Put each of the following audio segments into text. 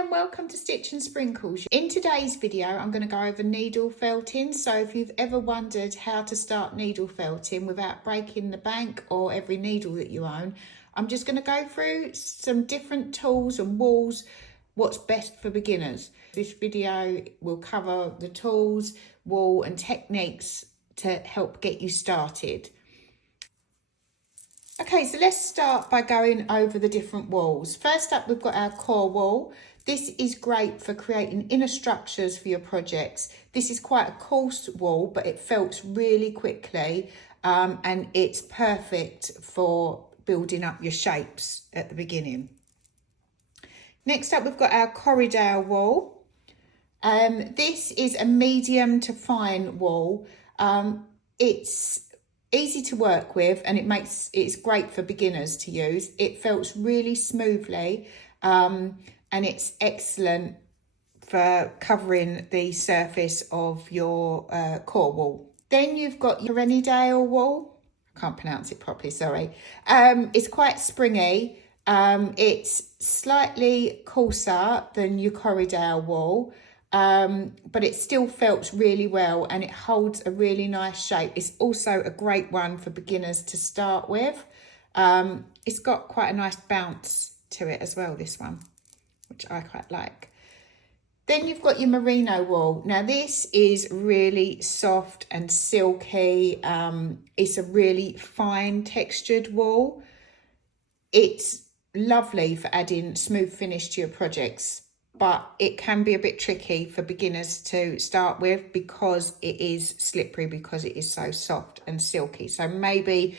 Hi and welcome to Stitch and Sprinkles. In today's video I'm going to go over needle felting. So if you've ever wondered how to start needle felting without breaking the bank or every needle that you own, I'm just going to go through some different tools and wools, what's best for beginners. This video will cover the tools, wool and techniques to help get you started. Okay, so let's start by going over the different wools. First up, we've got our core wool. This is great for creating inner structures for your projects. This is quite a coarse wool, but it felts really quickly and it's perfect for building up your shapes at the beginning. Next up, we've got our Corriedale wool. This is a medium to fine wool. It's easy to work with and it's great for beginners to use. It felts really smoothly and it's excellent for covering the surface of your core wool. Then you've got your Corriedale wool. I can't pronounce it properly, sorry. It's quite springy. It's slightly coarser than your Corriedale wool. But it still felts really well and it holds a really nice shape. It's also a great one for beginners to start with. It's got quite a nice bounce to it as well, this one, which I quite like. Then you've got your merino wool. Now this is really soft and silky. It's a really fine textured wool. It's lovely for adding smooth finish to your projects, but it can be a bit tricky for beginners to start with because it is slippery, because it is so soft and silky. So maybe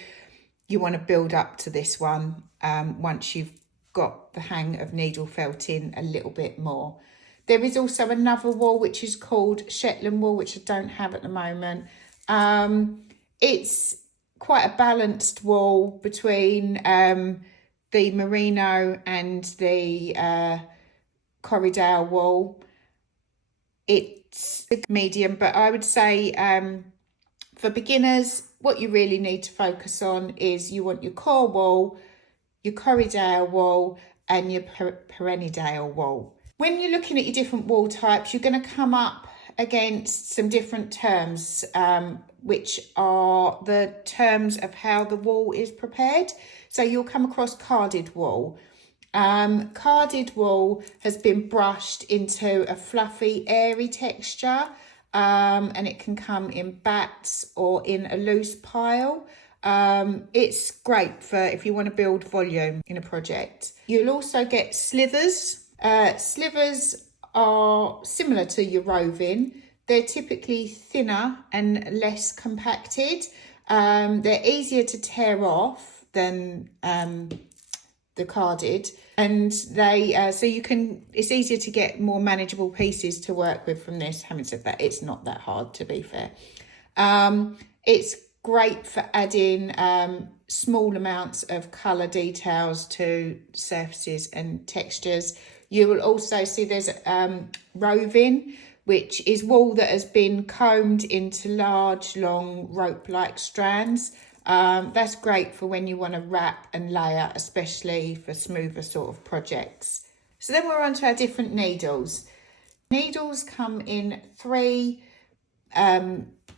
you want to build up to this one once you've got the hang of needle felting a little bit more. There is also another wool which is called Shetland wool, which I don't have at the moment. It's quite a balanced wool between the merino and the Corriedale wool. It's medium, but I would say for beginners, what you really need to focus on is you want your core wool, your Corriedale wool and your Corriedale wool. When you're looking at your different wool types, you're going to come up against some different terms, which are the terms of how the wool is prepared. So you'll come across carded wool. Carded wool has been brushed into a fluffy, airy texture, and it can come in bats or in a loose pile. It's great for if you want to build volume in a project. You'll also get slivers. Slivers are similar to your roving. They're typically thinner and less compacted. They're easier to tear off than the carded, and they so you can, it's easier to get more manageable pieces to work with from this. Having said that, it's not that hard, to be fair. It's great for adding small amounts of colour details to surfaces and textures. You will also see there's roving, which is wool that has been combed into large, long, rope-like strands. That's great for when you want to wrap and layer, especially for smoother sort of projects. So then we're on to our different needles. Needles come in three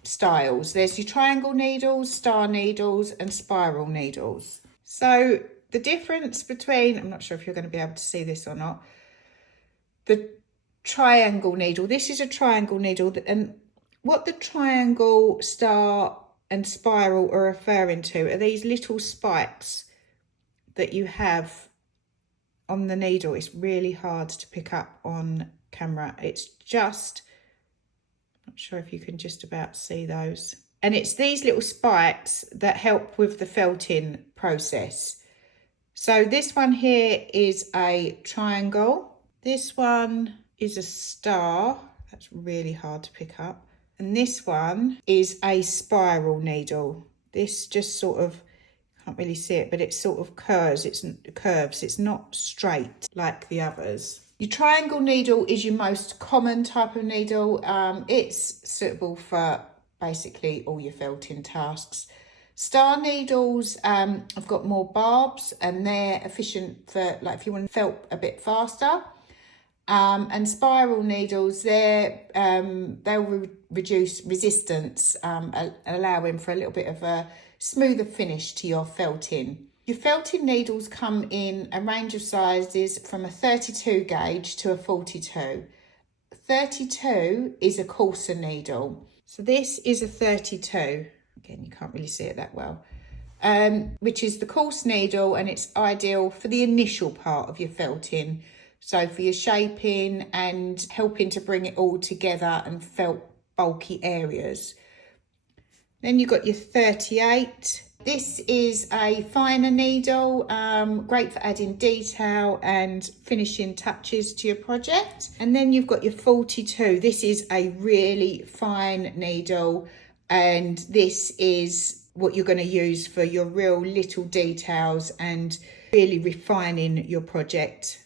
styles. There's your triangle needles, star needles and spiral needles. So the difference between, I'm not sure if you're going to be able to see this or not, the triangle needle, this is a triangle needle, and what the triangle, star and spiral are referring to are these little spikes that you have on the needle. It's really hard to pick up on camera. It's just, I'm not sure if you can just about see those. And it's these little spikes that help with the felting process. So this one here is a triangle. This one is a star. That's really hard to pick up. And this one is a spiral needle. This just sort of, can't really see it, but it sort of curves. It's not straight like the others. Your triangle needle is your most common type of needle. It's suitable for basically all your felting tasks. Star needles have got more barbs and they're efficient for, like, if you want to felt a bit faster. And spiral needles, they'll reduce resistance, allowing for a little bit of a smoother finish to your felting. Your felting needles come in a range of sizes from a 32 gauge to a 42. 32 is a coarser needle. So this is a 32. Again, you can't really see it that well. Which is the coarse needle, and it's ideal for the initial part of your felting. So for your shaping and helping to bring it all together and felt bulky areas. Then you've got your 38. This is a finer needle, great for adding detail and finishing touches to your project. And then you've got your 42. This is a really fine needle, and this is what you're going to use for your real little details and really refining your project.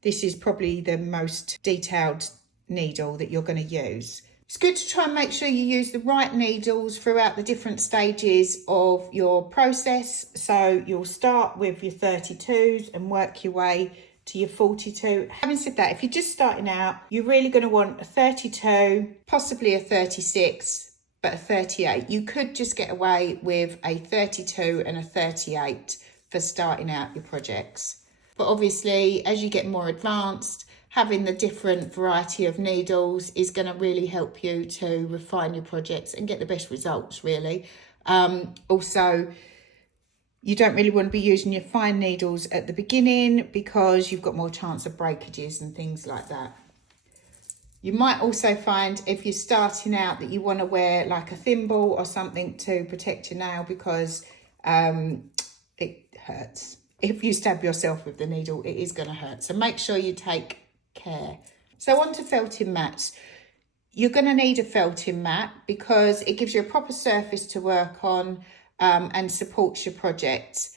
This is probably the most detailed needle that you're going to use. It's good to try and make sure you use the right needles throughout the different stages of your process. So you'll start with your 32s and work your way to your 42. Having said that, if you're just starting out, you're really going to want a 32, possibly a 36, but a 38. You could just get away with a 32 and a 38 for starting out your projects. But obviously, as you get more advanced, having the different variety of needles is going to really help you to refine your projects and get the best results, really. Also, you don't really want to be using your fine needles at the beginning because you've got more chance of breakages and things like that. You might also find if you're starting out that you want to wear like a thimble or something to protect your nail because it hurts. If you stab yourself with the needle, it is going to hurt. So make sure you take care. So on to felting mats. You're going to need a felting mat because it gives you a proper surface to work on and supports your project.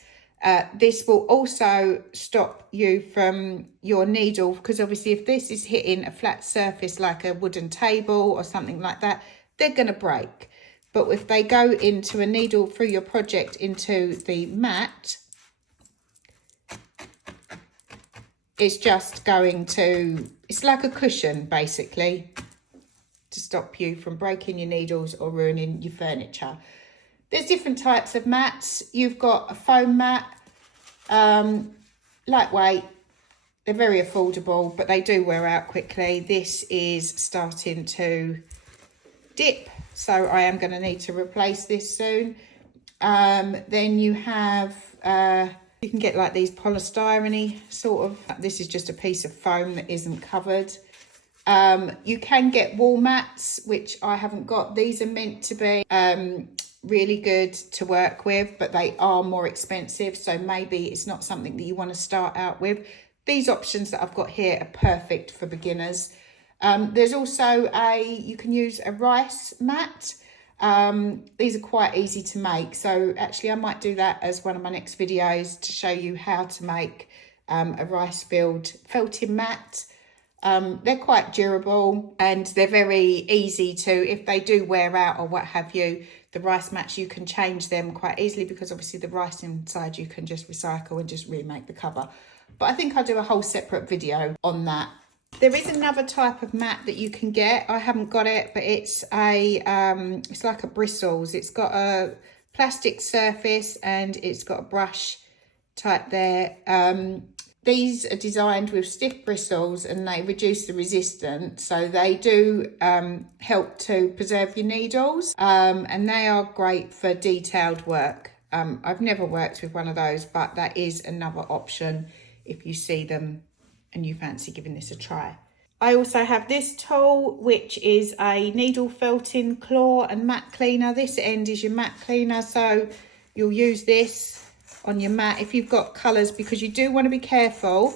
This will also stop you from your needle because obviously if this is hitting a flat surface like a wooden table or something like that, they're going to break. But if they go into a needle through your project into the mat, it's just going to, it's like a cushion basically to stop you from breaking your needles or ruining your furniture. There's different types of mats. You've got a foam mat, lightweight. They're very affordable, but they do wear out quickly. This is starting to dip, so I am going to need to replace this soon. Then you have, you can get like these polystyrene sort of, this is just a piece of foam that isn't covered. You can get wall mats, which I haven't got. These are meant to be really good to work with, but they are more expensive, so maybe it's not something that you want to start out with. These options that I've got here are perfect for beginners. There's also you can use a rice mat. These are quite easy to make, so actually I might do that as one of my next videos to show you how to make a rice filled felting mat. They're quite durable and they're very easy to, if they do wear out or what have you, the rice mats, you can change them quite easily because obviously the rice inside you can just recycle and just remake the cover. But I think I'll do a whole separate video on that. There is another type of mat that you can get. I haven't got it, but it's it's like a bristles. It's got a plastic surface and it's got a brush type there. These are designed with stiff bristles and they reduce the resistance. So they do help to preserve your needles and they are great for detailed work. I've never worked with one of those, but that is another option if you see them and you fancy giving this a try. I also have this tool, which is a needle felting claw and mat cleaner. This end is your mat cleaner, so you'll use this on your mat if you've got colours, because you do want to be careful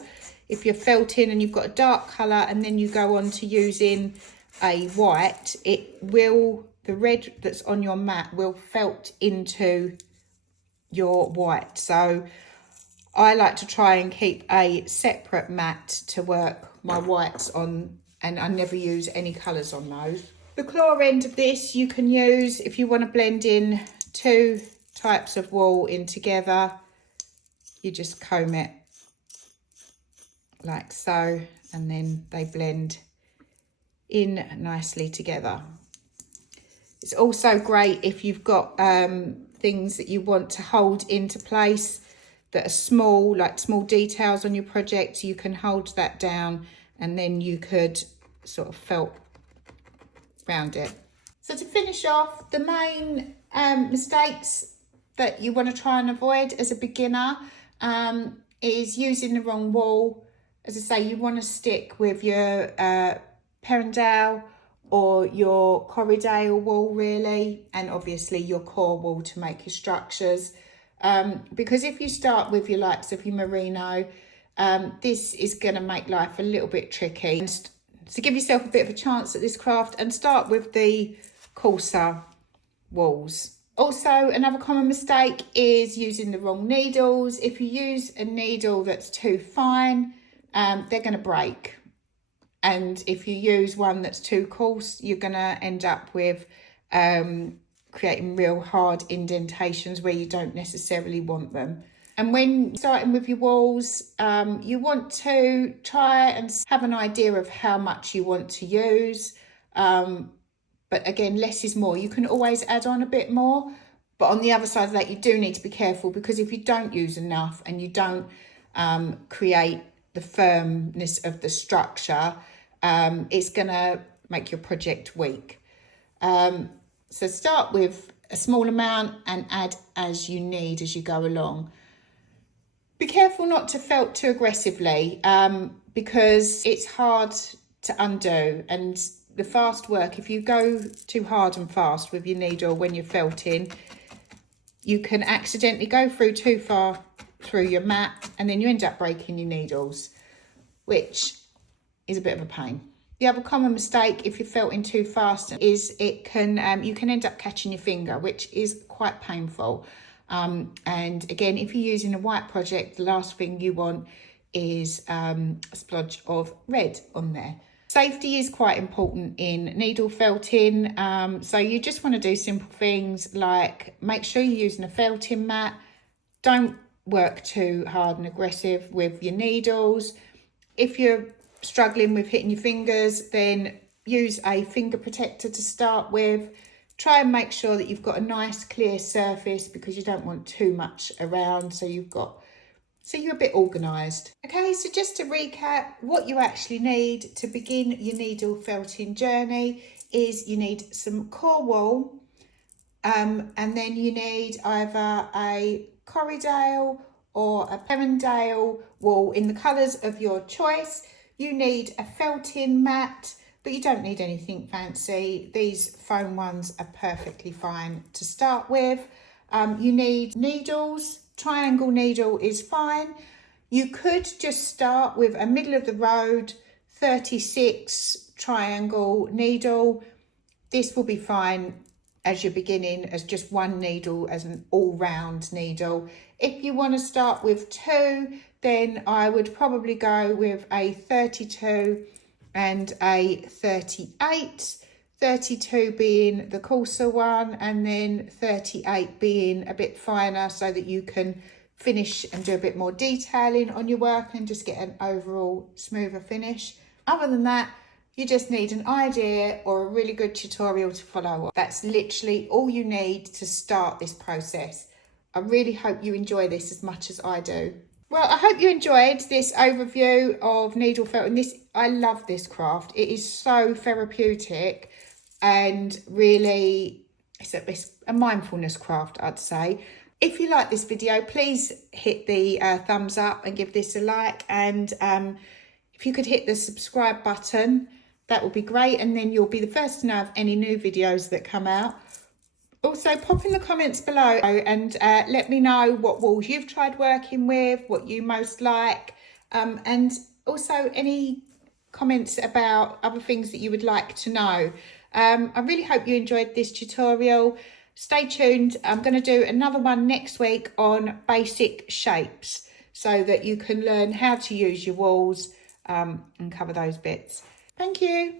if you're felting and you've got a dark colour and then you go on to using a white, the red that's on your mat will felt into your white. So I like to try and keep a separate mat to work my whites on, and I never use any colours on those. The claw end of this you can use if you want to blend in two types of wool in together. You just comb it like so, and then they blend in nicely together. It's also great if you've got things that you want to hold into place that are small, like small details on your project. You can hold that down and then you could sort of felt round it. So to finish off, the main mistakes that you want to try and avoid as a beginner is using the wrong wool. As I say, you want to stick with your Perendale or your Corriedale wool really, and obviously your core wool to make your structures. Because if you start with your likes of your merino, this is going to make life a little bit tricky. So give yourself a bit of a chance at this craft and start with the coarser wools. Also, another common mistake is using the wrong needles. If you use a needle that's too fine, they're going to break. And if you use one that's too coarse, you're going to end up with creating real hard indentations where you don't necessarily want them. And when starting with your wools, you want to try and have an idea of how much you want to use. But again, less is more. You can always add on a bit more. But on the other side of that, you do need to be careful, because if you don't use enough and you don't create the firmness of the structure, it's going to make your project weak. So start with a small amount and add as you need as you go along. Be careful not to felt too aggressively, because it's hard to undo, and the fast work, if you go too hard and fast with your needle when you're felting, you can accidentally go through too far through your mat and then you end up breaking your needles, which is a bit of a pain. The other common mistake if you're felting too fast is it can you can end up catching your finger, which is quite painful. And again, if you're using a white project, the last thing you want is a splodge of red on there. Safety is quite important in needle felting, so you just want to do simple things like make sure you're using a felting mat. Don't work too hard and aggressive with your needles. If you're struggling with hitting your fingers, then use a finger protector to start with. Try and make sure that you've got a nice clear surface, because you don't want too much around, so you're a bit organised. Okay, so just to recap, what you actually need to begin your needle felting journey is you need some core wool, and then you need either a Corriedale or a Perendale wool in the colours of your choice. You need a felting mat, but you don't need anything fancy. These foam ones are perfectly fine to start with. You need needles. Triangle needle is fine. You could just start with a middle of the road 36 triangle needle. This will be fine as you're beginning, as just one needle, as an all-round needle. If you want to start with two, then I would probably go with a 32 and a 38. 32 being the coarser one, and then 38 being a bit finer, so that you can finish and do a bit more detailing on your work and just get an overall smoother finish. Other than that, you just need an idea or a really good tutorial to follow. That's literally all you need to start this process. I really hope you enjoy this as much as I do. Well, I hope you enjoyed this overview of needle felting. I love this craft. It is so therapeutic. And really, it's a mindfulness craft, I'd say. If you like this video, please hit the thumbs up and give this a like. And if you could hit the subscribe button, that would be great. And then you'll be the first to know of any new videos that come out. Also, pop in the comments below and let me know what wools you've tried working with, what you most like. And also any comments about other things that you would like to know. I really hope you enjoyed this tutorial. Stay tuned. I'm going to do another one next week on basic shapes, so that you can learn how to use your wools and cover those bits. Thank you.